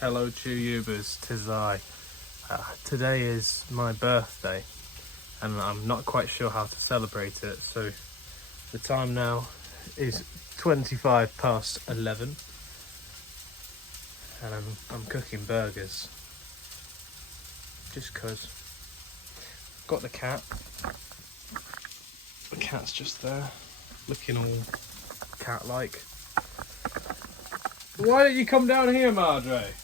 Hello YouTubers, 'tis I. Today is my birthday and I'm not quite sure how to celebrate it, so the time now is 25 past 11 and I'm cooking burgers just cause. Got the cat. The cat's just there looking all cat-like. Why don't you come down here, Madre?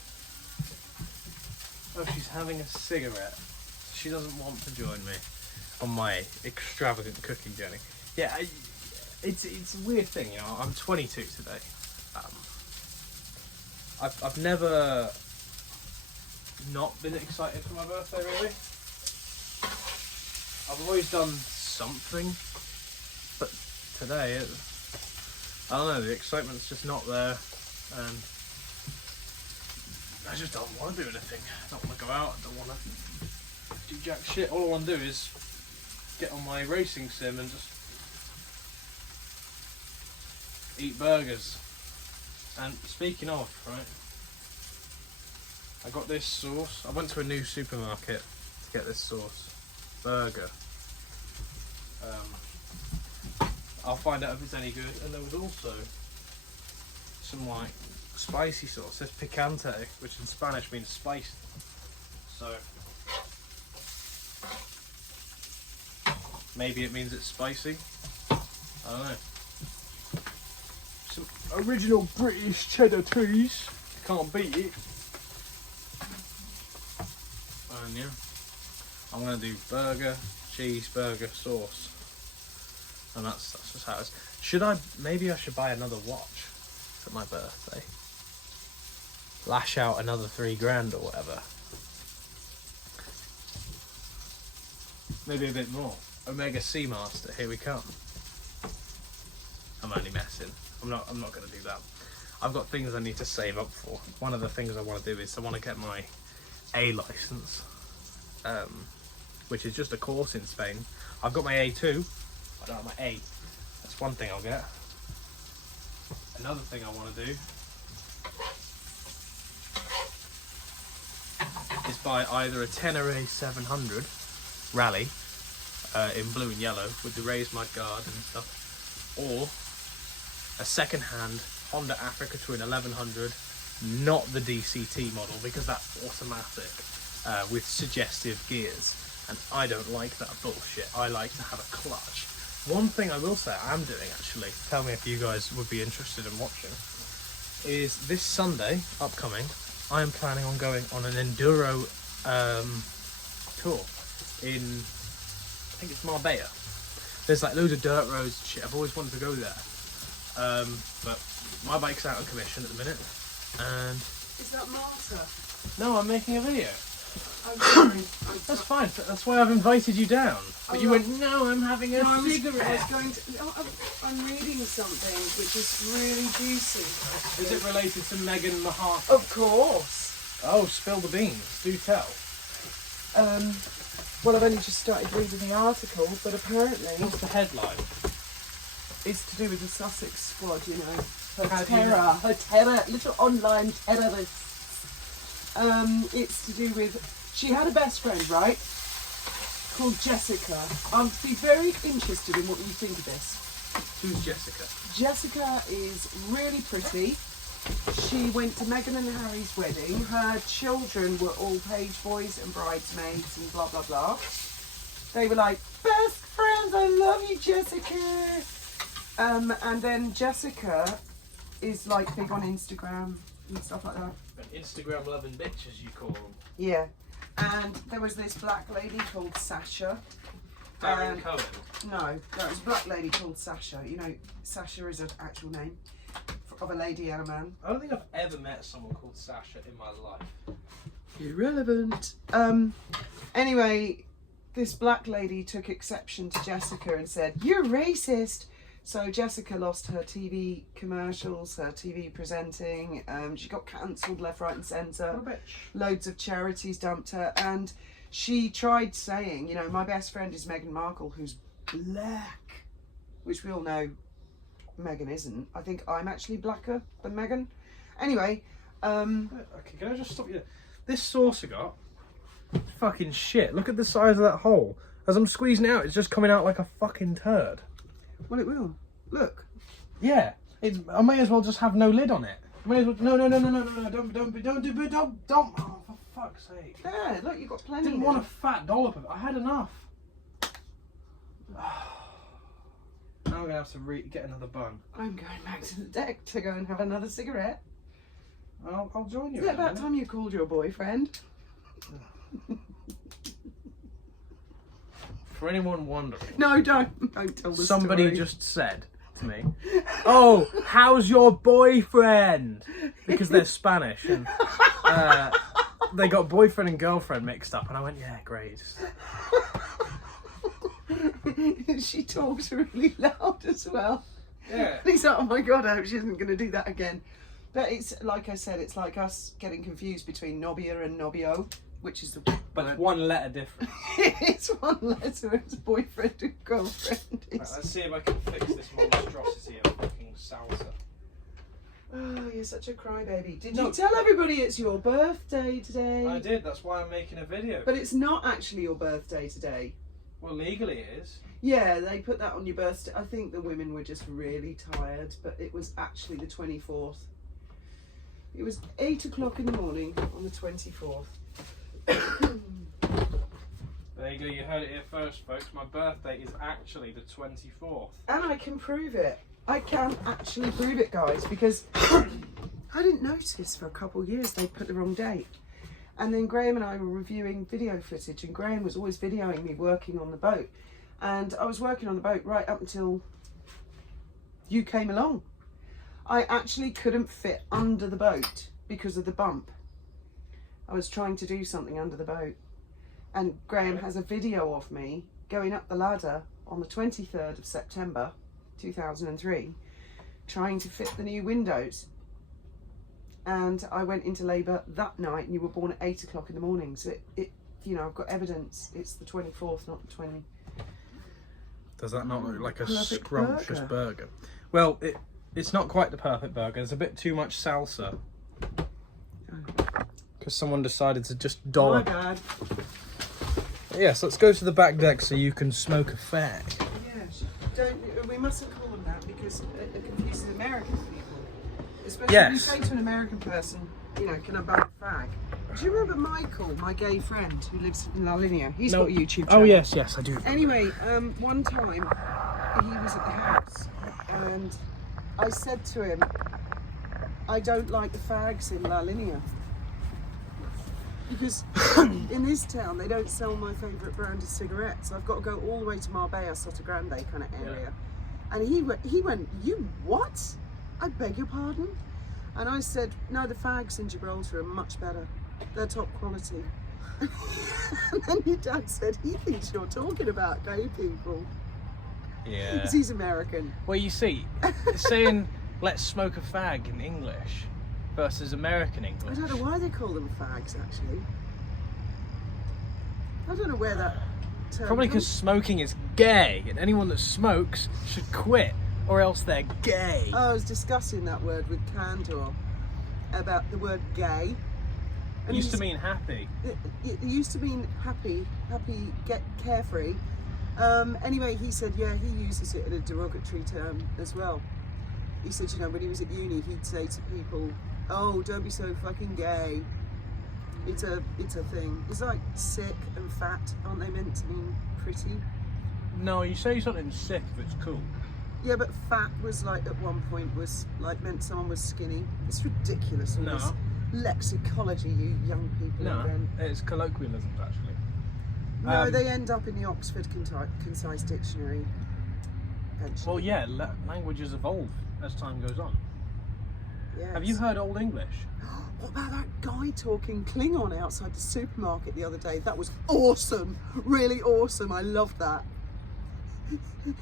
Oh, she's having a cigarette. She doesn't want to join me on my extravagant cooking journey. Yeah, it's a weird thing, you know. I'm 22 today. I've never not been excited for my birthday, really. I've always done something, but today, I don't know, the excitement's just not there, and I just don't want to do anything. I don't want to go out, I don't want to do jack shit. All I want to do is get on my racing sim and just eat burgers. And speaking of, right, I got this sauce. I went to a new supermarket to get this sauce. Burger. I'll find out if it's any good. And there was also some like spicy sauce. It says picante, which in Spanish means spicy. So maybe it means it's spicy. I don't know. Some original British cheddar cheese. Can't beat it. And yeah, I'm gonna do burger, cheeseburger, sauce, and that's just how it is. Maybe I should buy another watch for my birthday. Lash out another $3,000 or whatever. Maybe a bit more. Omega Seamaster, here we come. I'm only messing. I'm not gonna do that. I've got things I need to save up for. One of the things I want to do is I want to get my A license, which is just a course in Spain. I've got my A2. I don't have my A. That's one thing I'll get. Another thing I want to do is buy either a Tenere 700 Rally in blue and yellow with the raised mud guard and stuff, or a second-hand Honda Africa Twin 1100, not the DCT model because that's automatic with suggestive gears, and I don't like that bullshit. I like to have a clutch. One thing I will say I'm doing, actually, tell me if you guys would be interested in watching, is this Sunday, upcoming, I am planning on going on an enduro tour in, I think it's Marbella. There's like loads of dirt roads and shit. I've always wanted to go there. But my bike's out of commission at the minute, and... Is that Martha? No, I'm making a video. I'm sorry. That's fine, that's why I've invited you down. But you went, no, I'm having a cigarette. I'm reading something which is really juicy. Is it related to Meghan Markle? Of course. Oh, spill the beans, do tell. Well, I've only just started reading the article, but apparently... What's the headline? It's to do with the Sussex squad, you know. Her terror, little online terrorists. It's to do with... She had a best friend, right? Called Jessica. I'd be very interested in what you think of this. Who's Jessica? Jessica is really pretty. She went to Meghan and Harry's wedding. Her children were all page boys and bridesmaids and blah, blah, blah. They were like, best friends, I love you, Jessica. And then Jessica is like big on Instagram and stuff like that. An Instagram loving bitch, as you call them. Yeah. And there was this black lady called Sasha. Darren Cohen. No, there was a black lady called Sasha. You know, Sasha is an actual name of a lady and a man. I don't think I've ever met someone called Sasha in my life. Irrelevant. Anyway, this black lady took exception to Jessica and said, "You're racist." So Jessica lost her TV commercials, her TV presenting. She got cancelled left, right and centre. What a bitch. Loads of charities dumped her. And she tried saying, you know, my best friend is Meghan Markle, who's black. Which we all know Meghan isn't. I think I'm actually blacker than Meghan. Anyway, Okay, can I just stop you? This saucer got fucking shit. Look at the size of that hole. As I'm squeezing it out, it's just coming out like a fucking turd. Well, it will. Look. Yeah, I may as well just have no lid on it. I may as well. No, don't. Oh, for fuck's sake. Yeah, look, you've got plenty. Didn't want a fat dollop of it. I had enough. Now I'm gonna have to get another bun. I'm going back to the deck to go and have another cigarette. I'll join you. Is it about time you called your boyfriend? For anyone wondering, No, don't tell the somebody story. just said to me, "Oh, how's your boyfriend?" Because they're Spanish and they got boyfriend and girlfriend mixed up, and I went, "Yeah, great." She talks really loud as well. Yeah. And he's like, "Oh my god, I hope she isn't going to do that again." But it's like I said, it's like us getting confused between Nobia and Nobio, which is the But it's one letter different. it's one letter. It's boyfriend and girlfriend. Right, let's see if I can fix this monstrosity of fucking salsa. Oh, you're such a crybaby. Did No. you tell everybody it's your birthday today? I did. That's why I'm making a video. But it's not actually your birthday today. Well, legally it is. Yeah, they put that on your birthday. I think the women were just really tired, but it was actually the 24th. It was 8 o'clock in the morning on the 24th. There you go. You heard it here first, folks. My birthday is actually the 24th. And I can prove it. I can actually prove it, guys, because I didn't notice for a couple of years they put the wrong date. And then Graham and I were reviewing video footage, and Graham was always videoing me working on the boat. And I was working on the boat right up until you came along. I actually couldn't fit under the boat because of the bump. I was trying to do something under the boat. And Graham has a video of me going up the ladder on the 23rd of September 2003, trying to fit the new windows. And I went into labour that night, and you were born at 8 o'clock in the morning. So it you know, I've got evidence. It's the 24th, not the 20th. Does that not look like a Perfect scrumptious burger? Well, it's not quite the perfect burger. There's a bit too much salsa. Because someone decided to just My dollop. bad. Yes, let's go to the back deck so you can smoke a fag. Yeah, we mustn't call them that because it confuses American people. Especially Yes. if you say to an American person, you know, can I buy a fag? Do you remember Michael, my gay friend who lives in La Linea? He's got a YouTube channel. Oh, yes, I do. Anyway, one time he was at the house and I said to him, I don't like the fags in La Linea. Because in this town they don't sell my favourite brand of cigarettes. I've got to go all the way to Marbella, Sotogrande kind of area. And he went, you what? I beg your pardon? And I said, no, the fags in Gibraltar are much better. They're top quality. And then your dad said he thinks you're talking about gay people. Yeah. Because he's American. Well, you see, saying let's smoke a fag in English versus American I English. don't know why they call them fags, actually. I don't know where that term Probably because comes. smoking is gay, and anyone that smokes should quit, or else they're gay. I was discussing that word with Candor about the word gay. It used to mean happy. It used to mean happy, get carefree. Anyway, he said, yeah, he uses it in a derogatory term as well. He said, you know, when he was at uni, he'd say to people, oh, don't be so fucking gay. It's a thing. It's like sick and fat, aren't they meant to mean pretty? No, you say something sick if it's cool. Yeah, but fat was like, at one point, was like meant someone was skinny. It's ridiculous, all this lexicology you young people invent. It's colloquialisms, actually. No, they end up in the Oxford Concise Dictionary. Eventually. Well, yeah, languages evolve as time goes on. Yes. Have you heard Old English? What about that guy talking Klingon outside the supermarket the other day? That was awesome, really awesome. I loved that.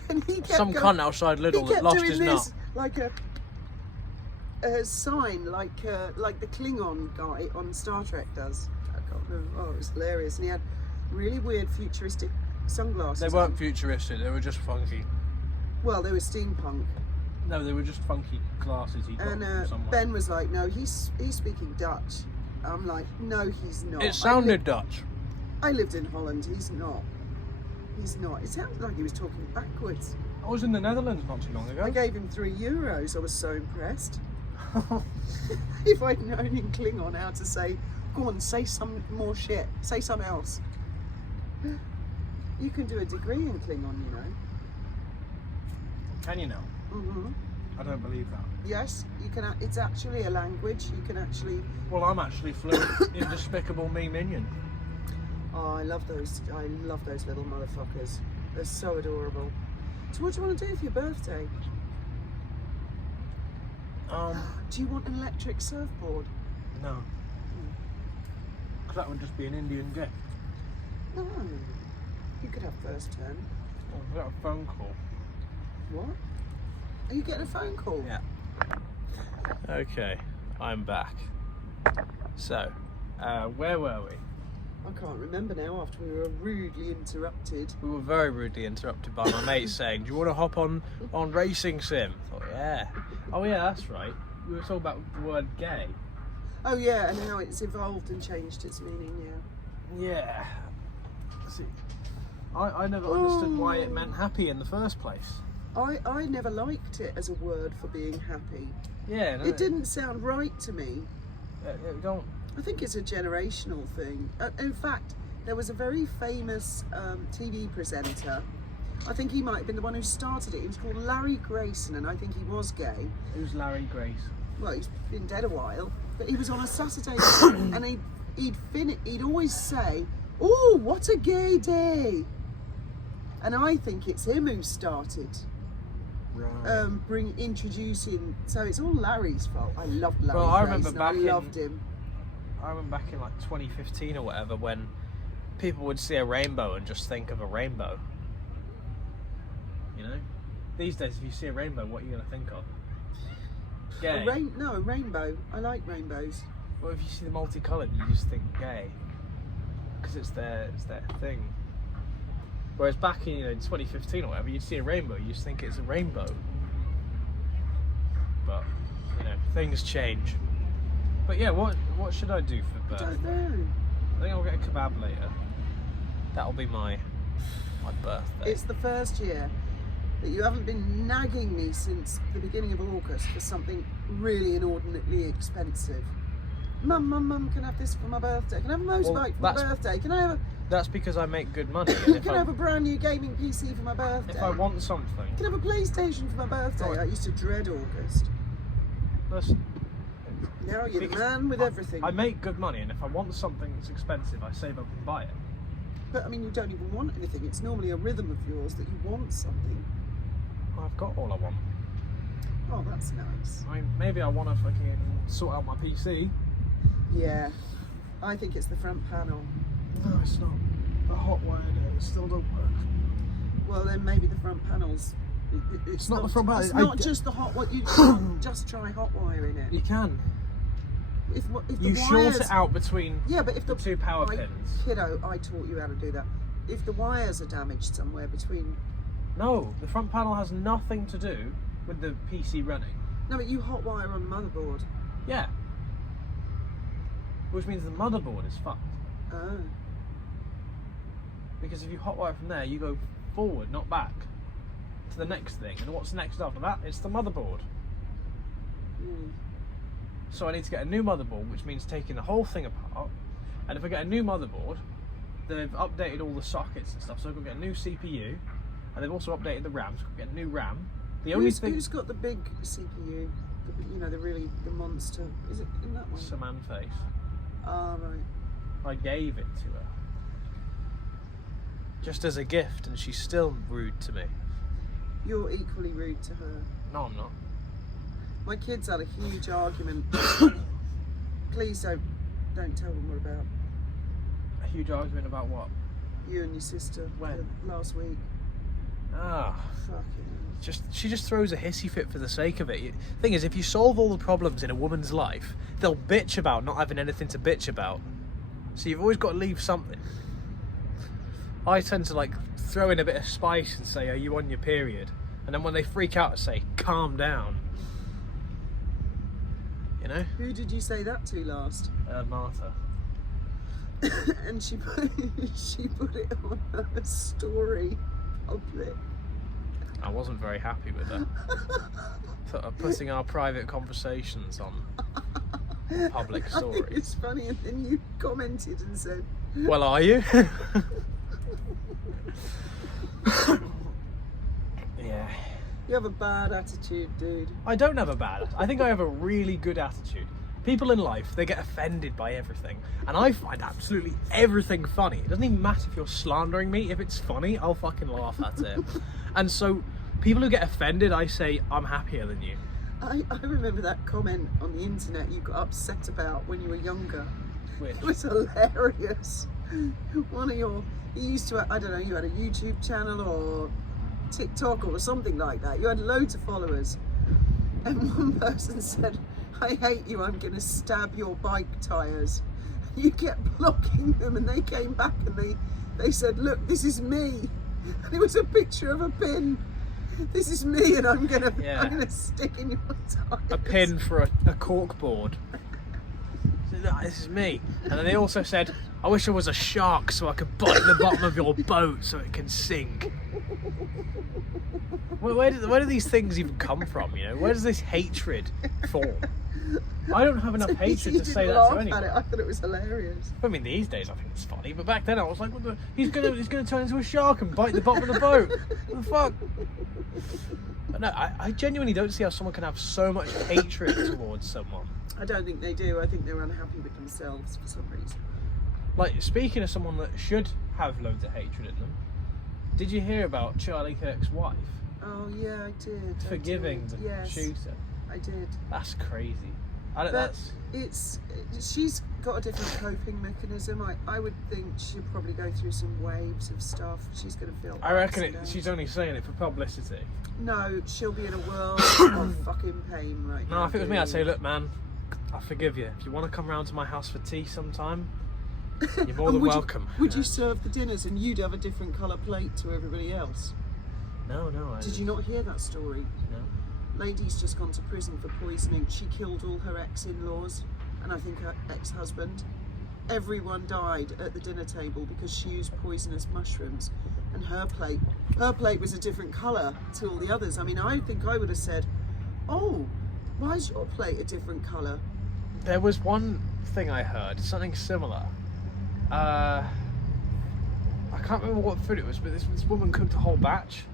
And he kept Some cunt outside Lidl that lost his nut. Like a sign, like the Klingon guy on Star Trek does. I can't remember. Oh, it was hilarious. And he had really weird futuristic sunglasses. They weren't futuristic, they were just funky. Well, they were steampunk. No, they were just funky glasses he got And from somewhere. Ben was like, no, he's speaking Dutch. I'm like, no, he's not. It sounded Dutch. I lived in Holland. He's not. He's not. It sounded like he was talking backwards. I was in the Netherlands not too long ago. I gave him €3. I was so impressed. If I'd known in Klingon how to say, go on, say some more shit. Say something else. You can do a degree in Klingon, you know. Can you now? Mm-hmm. I don't believe that. Yes, you can. It's actually a language. You can actually. Well, I'm actually fluent in Despicable Me Minion. Oh, I love those. I love those little motherfuckers. They're so adorable. So, what do you want to do for your birthday? Do you want an electric surfboard? No. Because that would just be an Indian gift. No. You could have first turn. Oh, I got a phone call. What? Are you getting a phone call? Yeah. Okay, I'm back. So, where were we? I can't remember now after we were rudely interrupted. We were very rudely interrupted by my mate saying, do you want to hop on Racing Sim? I thought, yeah. Oh yeah, that's right. We were talking about the word gay. Oh yeah, and how it's evolved and changed its meaning, yeah. Yeah. See, I never understood why it meant happy in the first place. I never liked it as a word for being happy. Yeah. No, It didn't sound right to me. Don't. I think it's a generational thing. In fact, there was a very famous TV presenter. I think he might have been the one who started it. He was called Larry Grayson, and I think he was gay. Who's Larry Grace? Well, he's been dead a while, but he was on a Saturday and he'd always say, "Oh, what a gay day!" And I think it's him who started Right. introducing. So it's all Larry's fault. I loved Larry. Well, I Grayson. remember back I loved him. I remember back in like 2015 or whatever when people would see a rainbow and just think of a rainbow. You know? These days, if you see a rainbow, what are you going to think of? Gay. No, a rainbow. I like rainbows. Well, if you see the multicoloured, you just think gay. Because it's their thing. Whereas back in 2015 or whatever, you'd see a rainbow, you just think it's a rainbow. But, things change. But yeah, what should I do for I birthday? don't know. I think I'll get a kebab later. That'll be my birthday. It's the first year that you haven't been nagging me since the beginning of August for something really inordinately expensive. Mum, can I have this for my birthday? Can I have a motorbike for my birthday? Can I have That's because I make good money. And can I have a brand new gaming PC for my birthday? if I want something, Can I have a PlayStation for my birthday? Right. I used to dread August. listen, Now you're the because man with everything. I make good money, and if I want something that's expensive, I save up and buy it. But I mean, you don't even want anything. It's normally a rhythm of yours that you want something. I've got all I want. Oh, that's nice. I mean, maybe I want to fucking sort out my PC. Yeah, I think it's the front panel. No, it's not. The hot wire there, it still don't work. Well, then maybe the front panels. It's not the front panel. It's I not d- just the hot. What you just try hot wiring it. You can. If the You short wires, it out between Yeah, but if the two power pins. Kiddo, I taught you how to do that. If the wires are damaged somewhere between. No, the front panel has nothing to do with the PC running. No, but you hot wire on the motherboard. Yeah. Which means the motherboard is fucked. Oh. Because if you hotwire from there, you go forward, not back, to the next thing. And what's next after that? It's the motherboard. So I need to get a new motherboard, which means taking the whole thing apart. And if I get a new motherboard, they've updated all the sockets and stuff, so I've got to get a new CPU. And they've also updated the RAM, so I've got to get a new RAM. The only thing... Who's got the big CPU? The monster. Is it in that one? Samantha face. Ah, right. I gave it to her. Just as a gift, and she's still rude to me. You're equally rude to her. No, I'm not. My kids had a huge argument. Please don't tell them what about. A huge argument about what? You and your sister. When? Last week. Ah. Fucking She just throws a hissy fit for the sake of it. Thing is, if you solve all the problems in a woman's life, they'll bitch about not having anything to bitch about. So you've always got to leave something. I tend to throw in a bit of spice and say, "Are you on your period?" And then when they freak out, I say, calm down. You know? Who did you say that to last? Martha. And she put it on her story public. I wasn't very happy with that. Putting our private conversations on public stories. It's funny, and then you commented and said, well, are you? Yeah. you have a bad attitude, dude. I don't have a bad attitude. I think I have a really good attitude. People in life, they get offended by everything. And I find absolutely everything funny. It doesn't even matter if you're slandering me. If it's funny, I'll fucking laugh at it. And so, people who get offended, I say, I'm happier than you. I remember that comment on the internet you got upset about when you were younger. Which? It was hilarious. One of your, you used to, I don't know, you had a YouTube channel or TikTok or something like that. You had loads of followers. And one person said, I hate you, I'm going to stab your bike tyres. You kept blocking them, and they came back and they said, look, this is me. And it was a picture of a pin. This is me, and I'm gonna stick in your tyres. A pin for a cork board. So, "No, this is me." And then they also said, I wish I was a shark so I could bite the bottom of your boat so it can sink. Where do these things even come from, you know? Where does this hatred form? I don't have enough So hatred you to say didn't that laugh to at anyone. it. I thought it was hilarious. I mean, these days I think it's funny, but back then I was like, what the, he's gonna turn into a shark and bite the bottom of the boat. What the fuck? But no, I genuinely don't see how someone can have so much hatred towards someone. I don't think they do. I think they're unhappy with themselves for some reason. Like, speaking of someone that should have loads of hatred in them, did you hear about Charlie Kirk's wife Oh yeah, I did. forgiving the Yes, shooter? I did. That's crazy. But she's got a different coping mechanism. I would think she'll probably go through some waves of stuff. She's going to feel. I reckon ups and she's downs. only saying it for publicity. No, she'll be in a world of fucking pain right now. No, if it was me, I'd say, dude. look, man, I forgive you. If you want to come round to my house for tea sometime, you're more And than would welcome. Would you serve the dinners and you'd have a different colour plate to everybody else? No. Did you not hear that story? No. Lady's just gone to prison for poisoning. She killed all her ex-in-laws and I think her ex-husband. Everyone died at the dinner table because she used poisonous mushrooms, and her plate was a different colour to all the others. I mean, I think I would have said, oh, why is your plate a different colour? There was one thing I heard, something similar. I can't remember what food it was, but this woman cooked a whole batch.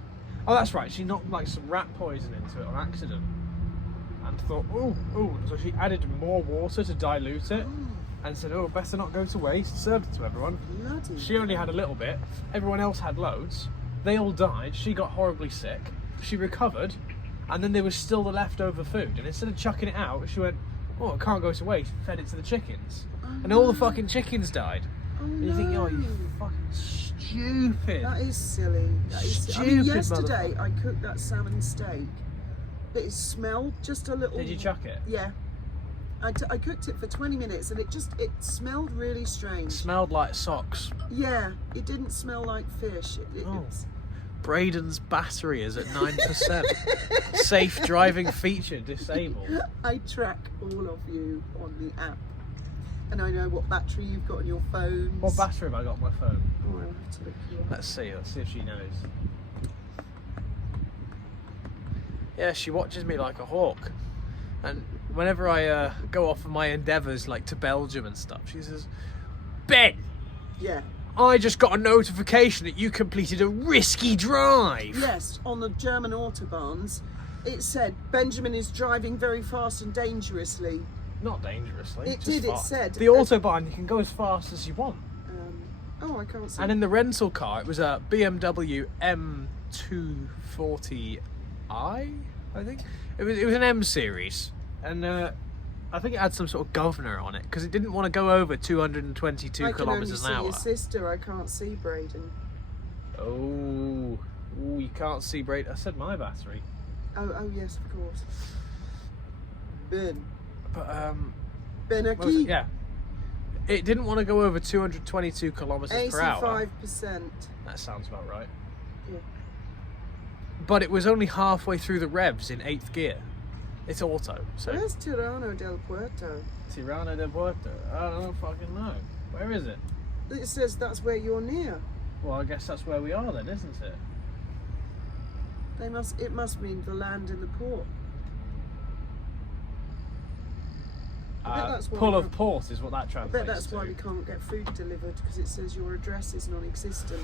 Oh, that's right. She knocked like some rat poison into it on accident, and thought, oh. So she added more water to dilute it, and said, oh, better not go to waste. Served it to everyone. Bloody She only had a little bit. Everyone else had loads. They all died. She got horribly sick. She recovered, and then there was still the leftover food. And instead of chucking it out, she went, oh, it can't go to waste. Fed it to the chickens, and all the fucking chickens died. Oh, And you think, oh, you no. fucking stupid. That is silly. That is I Stupid mean, yesterday motherfucker. I cooked that salmon steak, but it smelled just a little. Did you chuck it? Yeah. I cooked it for 20 minutes and it smelled really strange. Smelled like socks. Yeah, it didn't smell like fish. Oh. Braden's battery is at 9%. Safe driving feature disabled. I track all of you on the app, and I know what battery you've got on your phones. What battery have I got on my phone? Oh, I'll have to look you up. Let's see if she knows. Yeah, she watches me like a hawk. And whenever I go off on my endeavours, like to Belgium and stuff, she says, Ben, Yeah. I just got a notification that you completed a risky drive. Yes, on the German autobahns, it said Benjamin is driving very fast and dangerously. Not dangerously. It just did, it fast. said. The Autobahn, you can go as fast as you want. Oh, I can't see. And in the rental car, it was a BMW M240i, I think. It was an M series, and I think it had some sort of governor on it because it didn't want to go over 222 kilometers an I can hour. only see your sister. I can't see Braden. Oh, you can't see Braden. I said my battery, Oh yes, of course. Ben but what was Aki. it? Yeah, it didn't want to go over 222 kilometers per hour. 85%. That sounds about right. Yeah. but it was only halfway through the revs in 8th gear. It's auto, so... Where's Tirano del Puerto? Tirano del Puerto? I don't fucking know. Where is it? It says that's where you're near. Well, I guess that's where we are then, isn't it? It must mean the land in the port. I bet that's why Pull we of can't- port is what that I translates bet that's to. why we can't get food delivered, because it says your address is non-existent.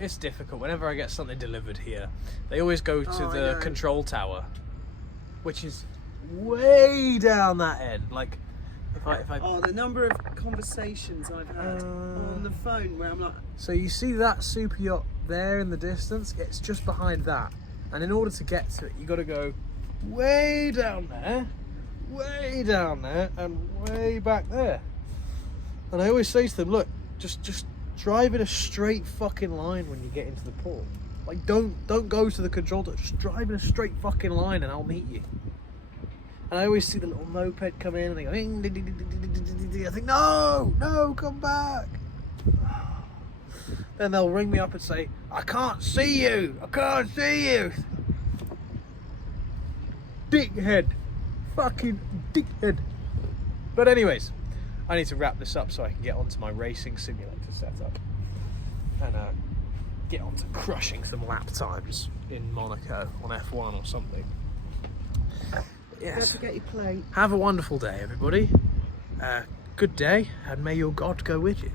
It's difficult. Whenever I get something delivered here, they always go to Oh, I the know. control tower, which is way down that end. Like, if I Oh, the number of conversations I've had on the phone where I'm like, So you see that super yacht there in the distance? It's just behind that. And in order to get to it, you got to go way down there, and way back there. And I always say to them, look, just drive in a straight fucking line when you get into the port. Like, don't go to the control tower. Just drive in a straight fucking line and I'll meet you. And I always see the little moped come in and they go, ding, ding, ding, ding, ding, ding, ding, ding. I think, no, come back. Then they'll ring me up and say, I can't see you. Dickhead. Fucking dickhead. But anyways, I need to wrap this up so I can get onto my racing simulator setup. And get onto crushing some lap times in Monaco on F1 or something. Yes. don't forget your plate. Have a wonderful day, everybody. Good day, and may your God go with you.